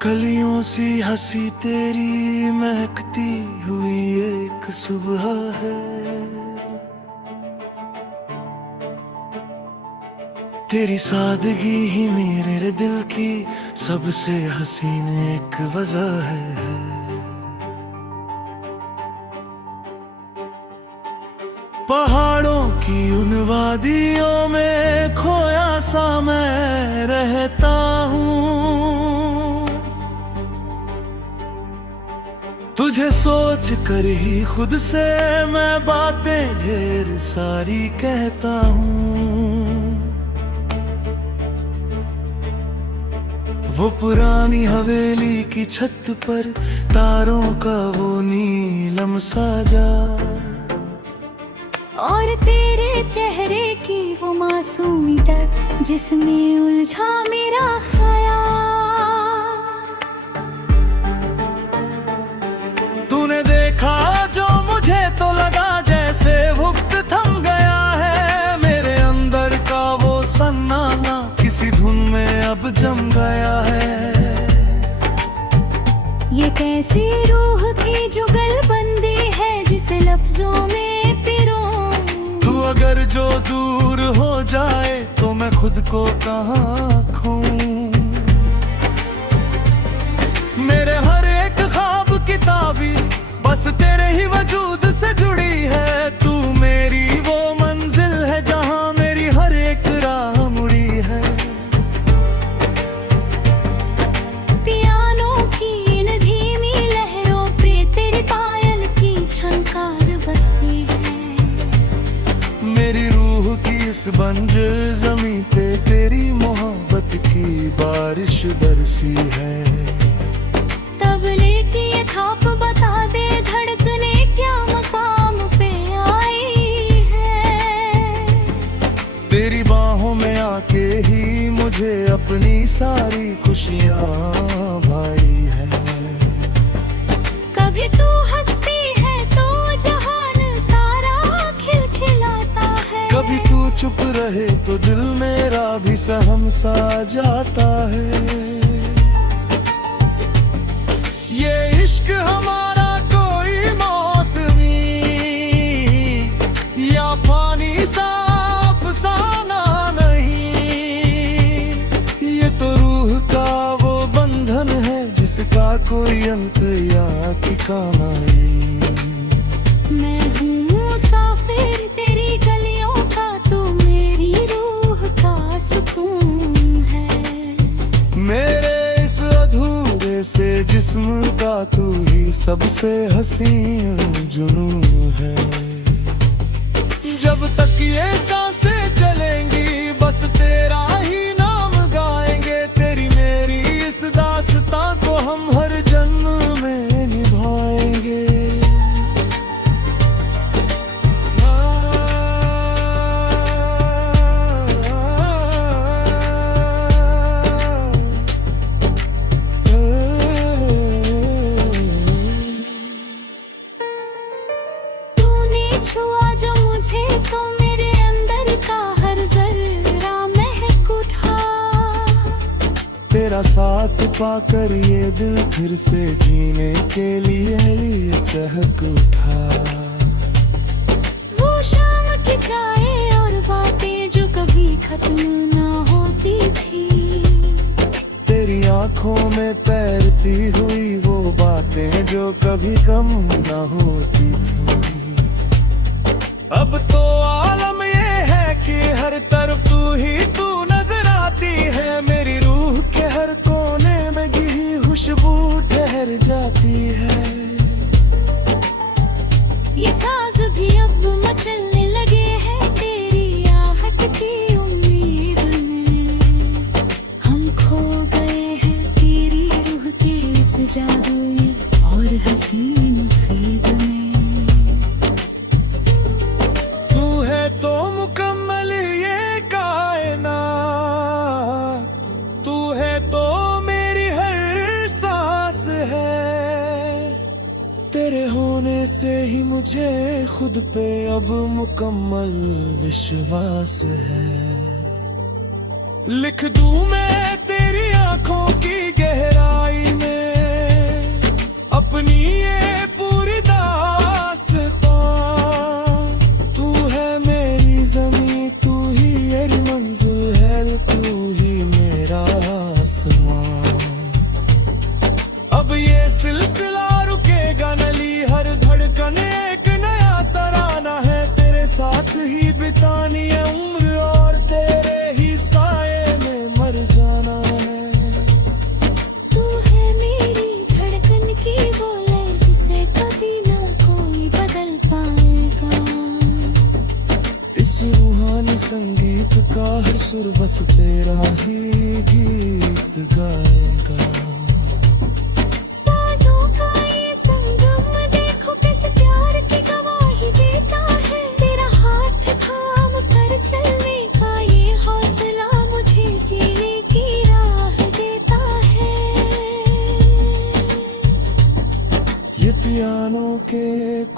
कलियों सी हंसी तेरी महकती हुई एक सुबह है। तेरी सादगी ही मेरे दिल की सबसे हसीन एक वजह है। पहाड़ों की उन वादियों में खोया सा मैं रहता हूँ। तुझे सोच कर ही खुद से मैं बातें ढेर सारी कहता हूँ। वो पुरानी हवेली की छत पर तारों का वो नीलम साजा, और तेरे चेहरे की वो मासूमी टक जिसमें उलझा मेरा ख्याल। तूने देखा जो मुझे तो लगा जैसे वक्त थम गया है। मेरे अंदर का वो सन्नाटा किसी धुन में अब जम गया है। ये कैसी रूह की जुगलबंदी है जिसे लफ्जों में पिरों। तू अगर जो दूर हो जाए तो मैं खुद को कहाँ खोऊं। मेरे हर एक ख्वाब किताबी बस तेरे ही वजूद से जुड़ी है। तू मेरी वो मंजिल है जहाँ मेरी हर एक राह मुड़ी है। पियानो की इन धीमी लहरों पे तेरी पायल की झनकार बसी है। मेरी रूह की इस बंजर ज़मीं पे तेरी मोहब्बत की बारिश बरसी है। तबले की ये थाप बता दे धड़कने क्या मकाम पे आई है। तेरी बाहों में आके ही मुझे अपनी सारी खुशियाँ भाई है। कभी तू हंसती है तो जहान सारा खिलखिलाता है। कभी तू चुप रहे तो दिल मेरा भी सहम सा जाता है। ये इश्क हमारा कोई मौसमी या फानी सा अफसाना नहीं। ये तो रूह का वो बंधन है जिसका कोई अंत या ठिकाना नहीं। मैं हूँ मुसाफिर तेरी गलियों का, तू मेरी रूह का सुकून है। मेरे इस अधूरे से जिस्म का तू ही सबसे हसीन जुनून है। जब तक ये सांसें चलेंगी बस तेरा ही नाम गाएंगे। तेरी मेरी इस दास्तां को हम हर जन्म में निभाएंगे। छुआ जो मुझे तो मेरे अंदर का हर जर्रा महक उठा। तेरा साथ पाकर ये दिल फिर से जीने के लिए चहक उठा। वो शाम की चाय और बातें जो कभी खत्म ना होती थी। तेरी आंखों में तैरती हुई वो बातें जो कभी कम ना होती थी। अब तो आलम ये है कि हर तरफ तू नजर आती है। मेरी रूह के हर कोने में गिरी खुशबू ठहर जाती है। ये साज भी अब मचलने लगे हैं तेरी आहट की उम्मीद में। पे अब मुकम्मल विश्वास है। लिख दूं मैं तेरी आंखों की गहराई में अपनी ये पूरी दास्तां। तू है मेरी ज़मीं, तू ही मेरी मंजिल है, तू ही मेरा आसमां। अब ये सिलसिला रुकेगा नली, हर धड़कन एक नया तराना है। तेरे साथ ही बितानी है उम्र और तेरे ही साए में मर जाना है। तू है मेरी धड़कन की बोले जिसे कभी ना कोई बदल पाएगा। इस रूहानी संगीत का हर सुर बस तेरा ही गीत गाएगा। साजों का ये संगम देखो कैसे प्यार की गवाही देता है। तेरा हाथ थाम कर चलने का ये हौसला मुझे जीने की राह देता है। ये पियानो के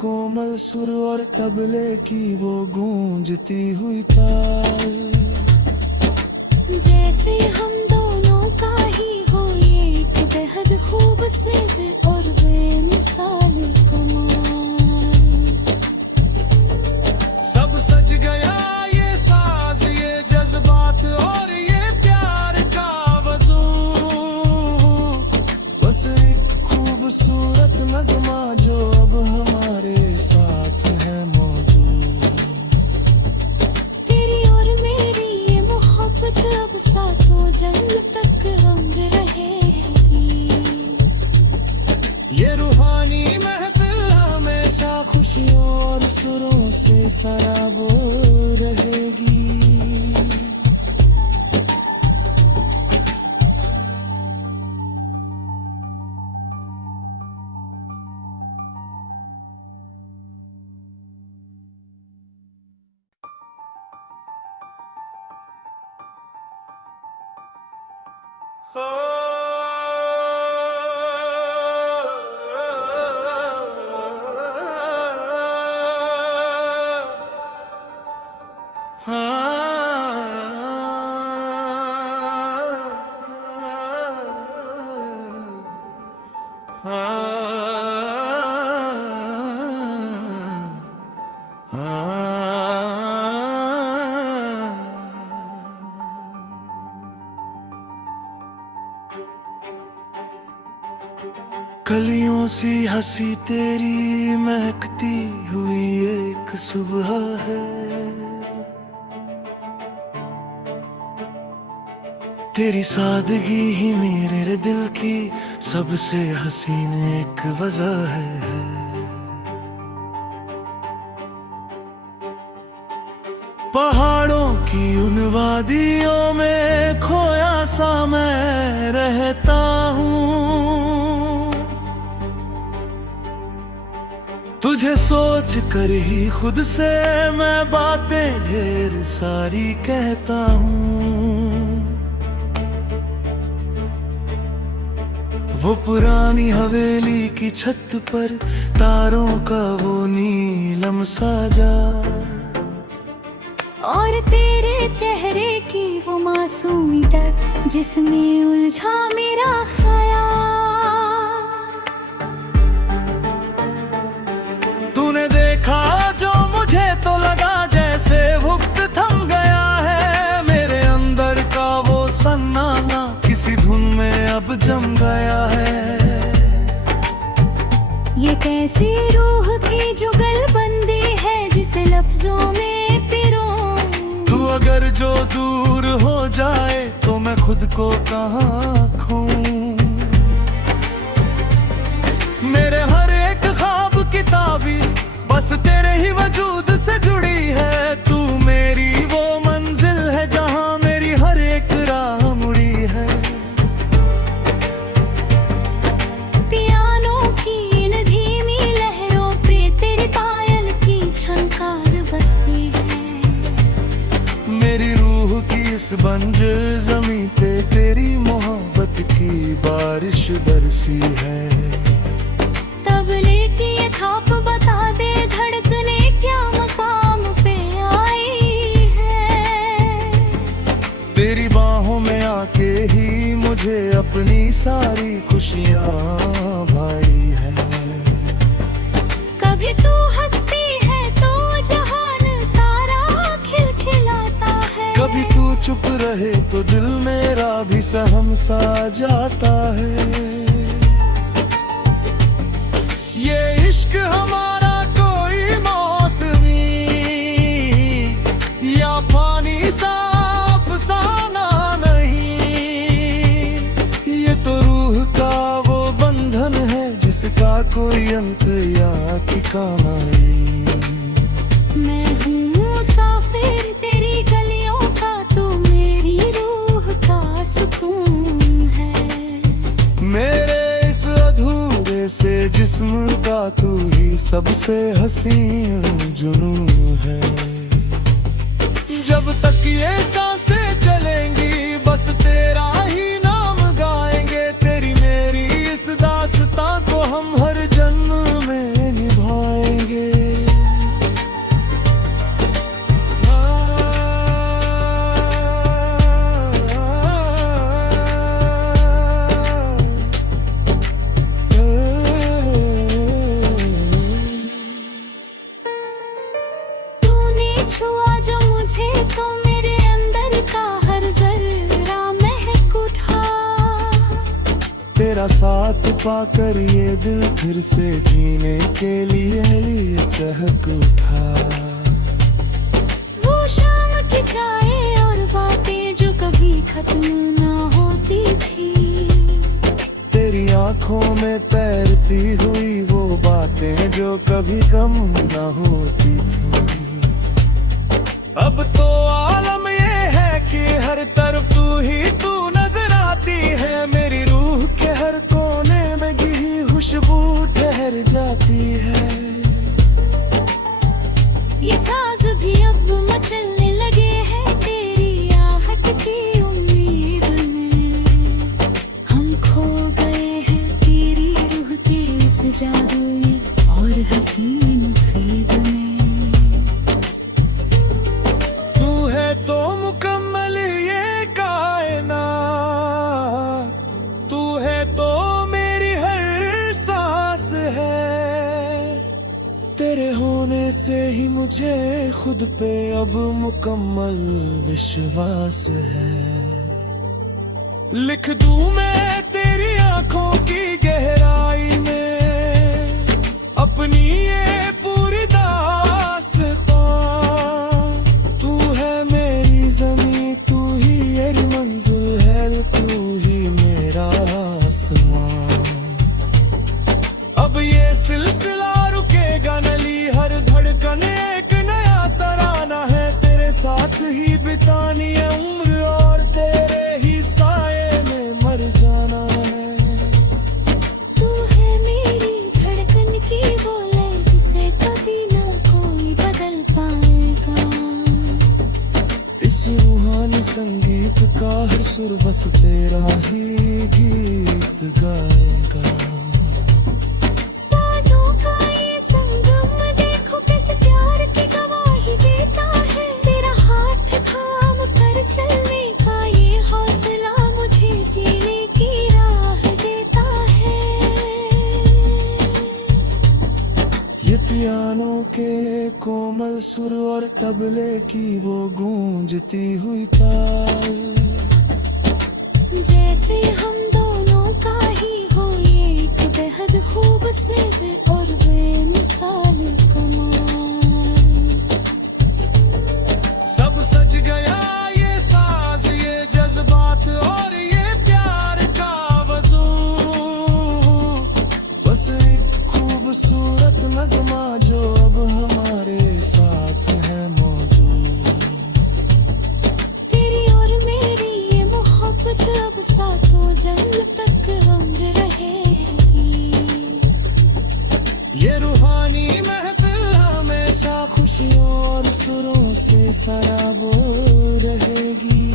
कोमल सुर और तबले की वो गूंजती हुई ताल, जैसे हम दोनों का ही हो ये एक बेहद खूबसूरत और बेमिसाल कमाल। सब सज गया ये साज, ये जज्बात और ये प्यार का वजूद। बस एक खूबसूरत नगमा जो अब हमारे साथ है मौजूद। तेरी और मेरी ये मोहब्बत अब सातों जन्म तक अमर रहेगी। ये रूहानी महफिल हमेशा खुशियों और सुरों से सराबोर रहेगी। कलियों सी हंसी तेरी महकती हुई एक सुबह है। तेरी सादगी ही मेरे दिल की सबसे हसीन एक वजह है। पहाड़ों की उन वादियों में खोया सा मैं रहता हूँ। तुझे सोच कर ही खुद से मैं बातें ढेर सारी कहता हूँ। वो पुरानी हवेली की छत पर तारों का वो नीलम साजा, और तेरे चेहरे की वो मासूमी टक जिसमें उलझा मेरा ख्याल। तूने देखा जो मुझे तो लगा जैसे वक्त थम गया है। मेरे अंदर का वो सन्नाटा किसी धुन में अब जम गया है। ये कैसी रूह की जुगलबंदी है जिसे लफ्जों में पिरो। तू अगर जो दूर हो जाए तो मैं खुद को कहाँ खोऊं। मेरे हर एक ख्वाब की ताबीर बस तेरे ही वजूद से जुड़ी है। तू मेरी वो मंजिल है जहाँ मेरी हर एक राह मुड़ी है। पियानो की इन धीमी लहरों पे तेरी पायल की झनकार बसी है। मेरी रूह की इस बंजर ज़मीं पे तेरी मोहब्बत की बारिश बरसी है। तबले की ये थाप बता दे धड़कने क्या मुझे अपनी सारी खुशियाँ भाई है। कभी तू हंसती है तो जहान सारा खिलखिलाता है। कभी तू चुप रहे तो दिल मेरा भी सहम सा जाता है। ये इश्क हमारा कोई मौसमी या पानी सा अफसाना नहीं, ये तो रूह का वो बंधन है जिसका कोई अंत या ठिकाना नहीं। मैं हूँ मुसाफिर तेरी गलियों का, तू मेरी रूह का सुकून है। मेरे इस अधूरे से जिस्म का तू ही सबसे हसीन जुनून है। जब तक ये सांसें चलेंगी बस तेरा ही नाम गाएंगे, तेरी मेरी इस दास्तां को हम हर जन्म में निभाएंगे। तूने छुआ जो मुझे तो मेरे अंदर का हर जर्रा महक उठा। तेरा साथ पाकर ये दिल फिर से जीने के लिए चहक उठा। वो शाम की चाय और बातें जो कभी खत्म ना होती थी। तेरी आंखों में तैरती हुई वो बातें जो कभी कम ना होती थी। अब तो आलम ये है कि हर तरफ तू ही तू नजर आती है। मेरी रूह के हर कोने में गिरी खुशबू ठहर जाती है। ये साज भी अब मचलने लगे हैं तेरी आहट की उम्मीद में। हम खो गए हैं तेरी रूह के उस जादुई और हसीन फेद में। तू है तो मुकम्मल ये कायनात, तू है तो मेरी हर सांस है। तेरे होने से ही मुझे खुद पे अब मुकम्मल विश्वास है। लिख दूं मैं तेरी आंखों की गहराई में अपनी ये पूरी दास्तां। तू है मेरी ज़मीं, तू ही मेरी मंजिल है, तू ही मेरा आसमां। अब ये सिलसिला रुकेगा नली, हर धड़कन एक नया तराना है। तेरे साथ ही बितानी है उम्र और तेरे ही साए में मर जाना है। तू है मेरी धड़कन की बोले जिसे कभी ना कोई बदल पाएगा। इस रूहानी संगीत का हर सुर बस तेरा ही गीत गाएगा। साजों का ये संगम देखो कैसे प्यार की गवाही देता है। तेरा हाथ थाम कर चलने का ये हौसला मुझे जीने की राह देता है। ये पियानो के कोमल सुर और तबले की वो गूंजती हुई ताल, जैसे हम दोनों का ही हो ये एक बेहद खूबसूरत और बेमिसाल कमाल। सब सज गया ये साज, ये जज्बात और ये प्यार का वजू। बस एक खूबसूरत नगमा जो अब हमारे साथ है मौजूद। तेरी और मेरी ये मोहब्बत अब सातों जन्म तक अमर रहेगी। ये रूहानी महफिल हमेशा खुशियों और सुरों से सराबोर रहेगी।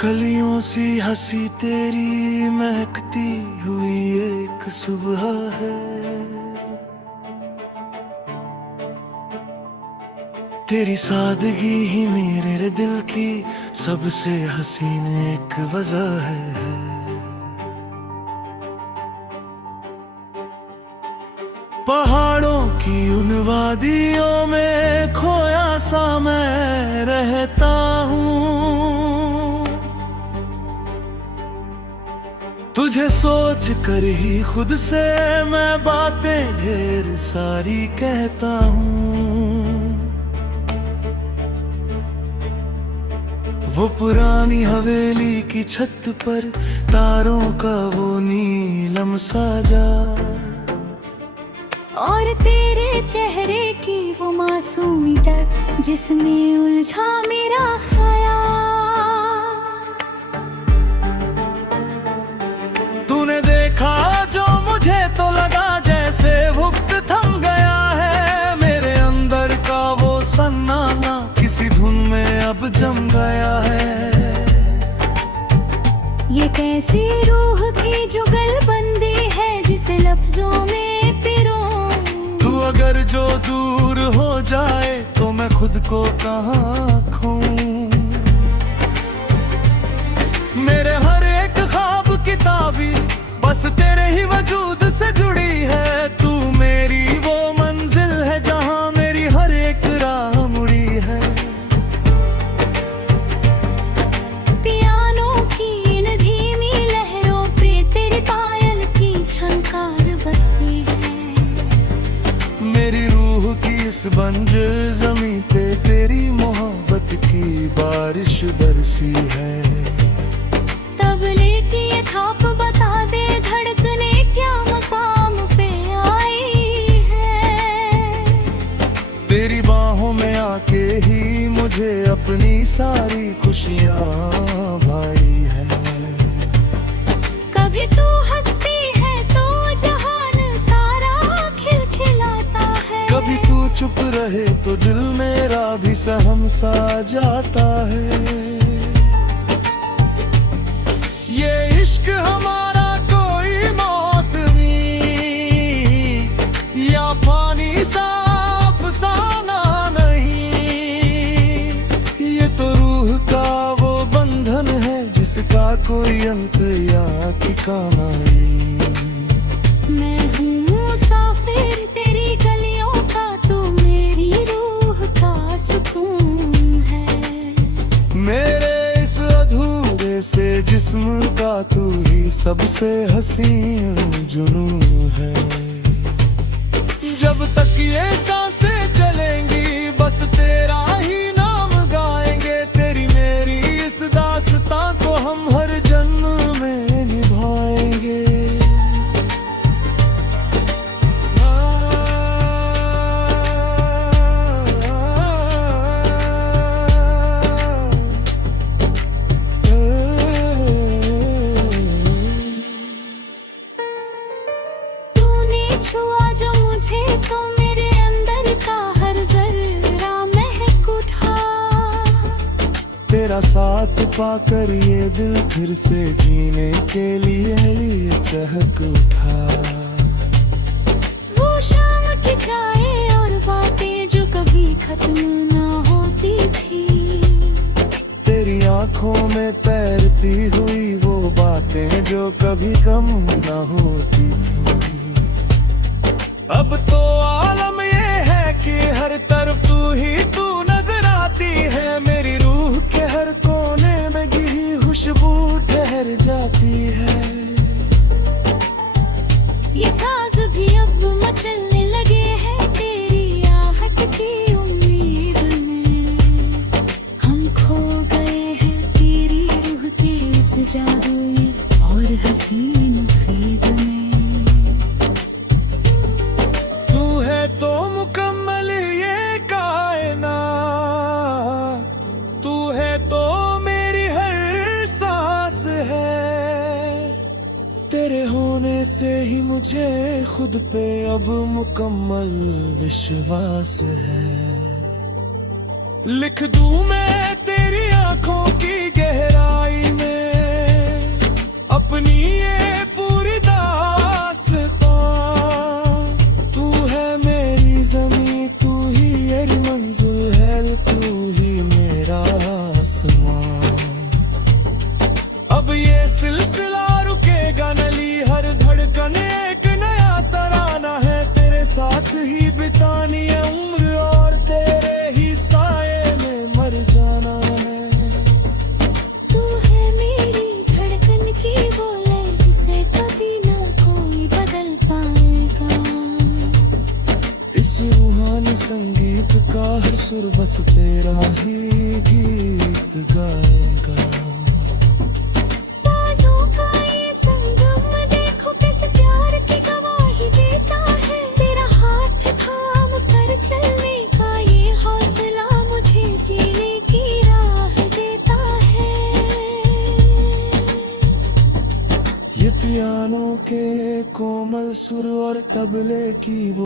कलियों सी हंसी तेरी महकती हुई एक सुबह है, तेरी सादगी ही मेरे दिल की सबसे हसीन एक वजह है। पहाड़ों की उन वादियों में खोया सा मैं रहता हूँ, तुझे सोच कर ही खुद से मैं बातें ढेर सारी कहता हूँ। वो पुरानी हवेली की छत पर तारों का वो नीलम साजा, और तेरे चेहरे की वो मासूमी टक जिसमें उलझा मेरा ख्याल। तूने देखा जो मुझे तो लगा जैसे वक्त थम गया है, मेरे अंदर का वो सन्नाटा किसी धुन में अब जम गया है। ये कैसी रूह की जुगलबंदी है जिसे लफ्जों में पिरो। तू अगर जो दूर हो जाए तो मैं खुद को कहाँ खोऊं। मेरे हर एक ख्वाब किताबी बस तेरे ही वजूद से जुड़ी है। तू मेरी वो मंजिल है जहाँ मेरी हर एक राह मुड़ी है। पियानो की इन धीमी लहरों पे तेरी पायल की झनकार बसी है। मेरी रूह की इस बंजर ज़मीं पे तेरी मोहब्बत की बारिश बरसी है। तबले की ये थाप बता दे धड़कने क्या मकाम पे आई है। तेरी बाहों में आके ही मुझे अपनी सारी खुशियाँ भाई है। कभी तू हंसती है तो जहान सारा खिलखिलाता है। कभी तू चुप रहे तो दिल मेरा भी सहम सा जाता है। ये इश्क हमारा कोई मौसमी या पानी सा अफसाना नहीं, ये तो रूह का वो बंधन है जिसका कोई अंत या ठिकाना नहीं। मैं हूँ मुसाफिर तेरी गलियों का, तू मेरी रूह का सुकून है। मेरे इस अधूरे से जिस्म का तू ही सबसे हसीन जुनून है। जब तक ये सांसें चलेंगी बस तेरा ही नाम गाएंगे। तेरी मेरी इस दास्तां को हम हर जन्म में निभाएंगे। छुआ जो मुझे तो मेरे अंदर का हर जर्रा महक उठा। तेरा साथ पाकर ये दिल फिर से जीने के लिए चहक उठा। वो शाम की चाय और बातें जो कभी खत्म ना होती थी। तेरी आंखों में तैरती हुई वो बातें जो कभी कम ना होती थी। अब तो आलम ये है कि हर तरफ तू नजर आती है। मेरी रूह के हर कोने में गिरी खुशबू ठहर जाती है। ये साज भी अब मचलने लगे हैं तेरी आहट की उम्मीद में। ही मुझे खुद पे अब मुकम्मल विश्वास है। लिख दूं मैं तेरी आंखों की गहराई में अपनी ये पूरी दास्तां। तू है मेरी ज़मीं, तू ही मेरी मंजिल है, तू ही मेरा आसमां। अब ये सिलसिला रुकेगा नली, हर धड़कन एक नया तराना है। तेरे साथ ही बितानी है उम्र और तेरे ही साए में मर जाना है। तू है मेरी धड़कन की बोले जिसे कभी ना कोई बदल पाएगा। इस रूहानी संगीत का हर सुर बस तेरा ही गीत गाएगा। साजों का ये संगम देखो कैसे प्यार की गवाही देता है। तेरा हाथ थाम कर चलने का ये हौसला मुझे जीने की राह देता है। ये पियानो के कोमल सुर और तबले की वो